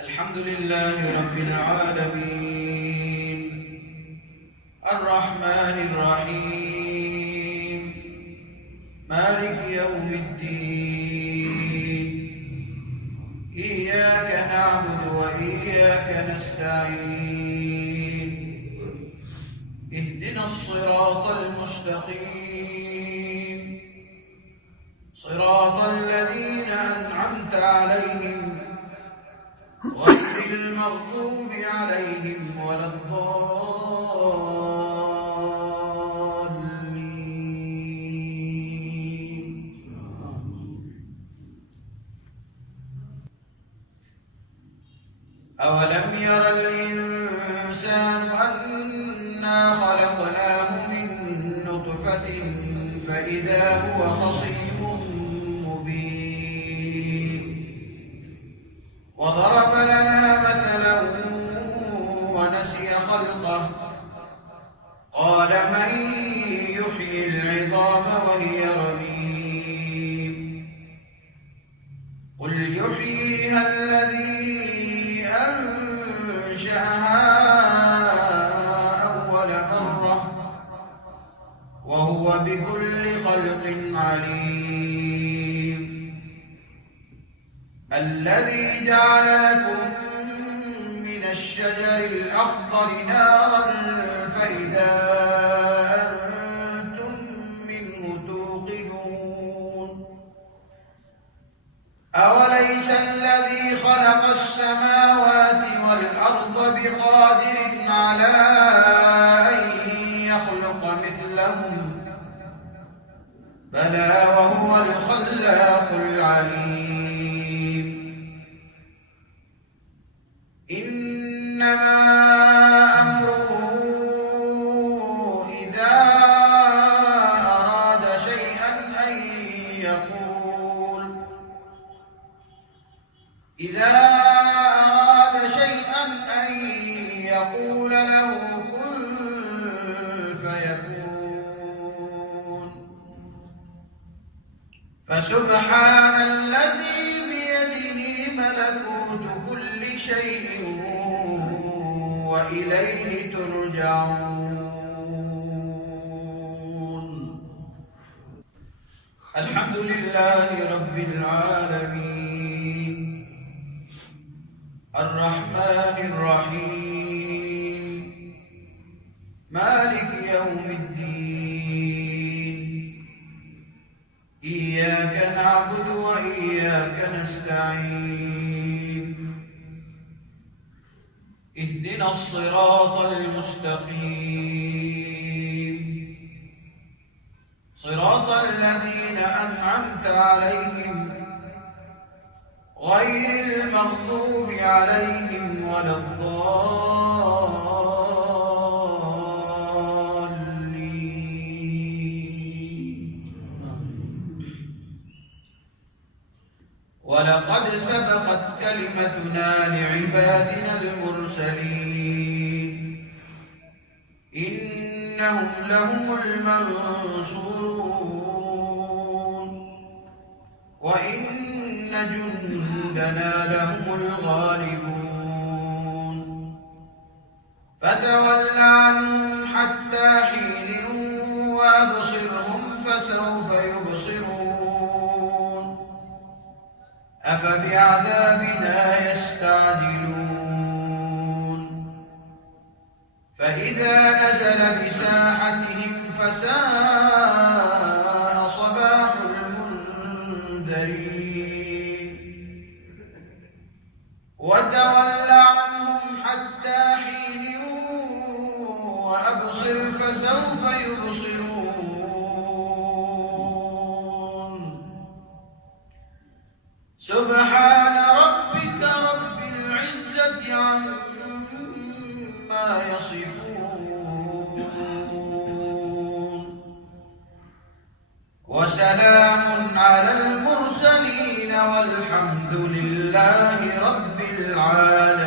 الحمد لله رب العالمين الرحمن الرحيم مالك يوم الدين إياك نعبد وإياك نستعين اهدنا الصراط المستقيم صراط الذين أنعمت عليهم غير المغضوب عليهم ولا الضالين. أولم ير الإنسان أنا خلقناه من نطفة فإذا هو خصيم مبين وضرب لنا مثلا ونسي خلقه قال من يحيي العظام وهي رميم قل يحييها الذي أنشأها أول مرة وهو بكل خلق عليم الذي جعل لكم من الشجر الأخضر نارا فإذا أنتم منه توقدون أوليس الذي خلق السماوات والأرض بقادر على أن يخلق مثلهم بلى وهو الخلاق العليم إنما أمره إذا أراد شيئا أن يقول له كن فيكون فسبحان الذي بيده ملكوت كل شيء وإليه ترجعون. الحمد لله رب العالمين الرحمن الرحيم مالك يوم الدين إياك نعبد وإياك نستعين اهدنا الصراط المستقيم صراط الذين أنعمت عليهم غير المغضوب عليهم ولا الضالين. ولقد سبقت كلمتنا لعبادنا المرسلين إنهم لهم المنصورون وإن جندنا لهم الغالبون فتول عنهم حتى حين وأبصرهم فسوف يبصرون أفبعذابنا يستعجلون فإذا نزل بساحتهم فساء صباح المنذرين وتول عنهم حتى حين وأبصر فسوف يبصرون سبحان ربك رب العزة عما يصفون وسلام على المرسلين والحمد لله رب العالمين.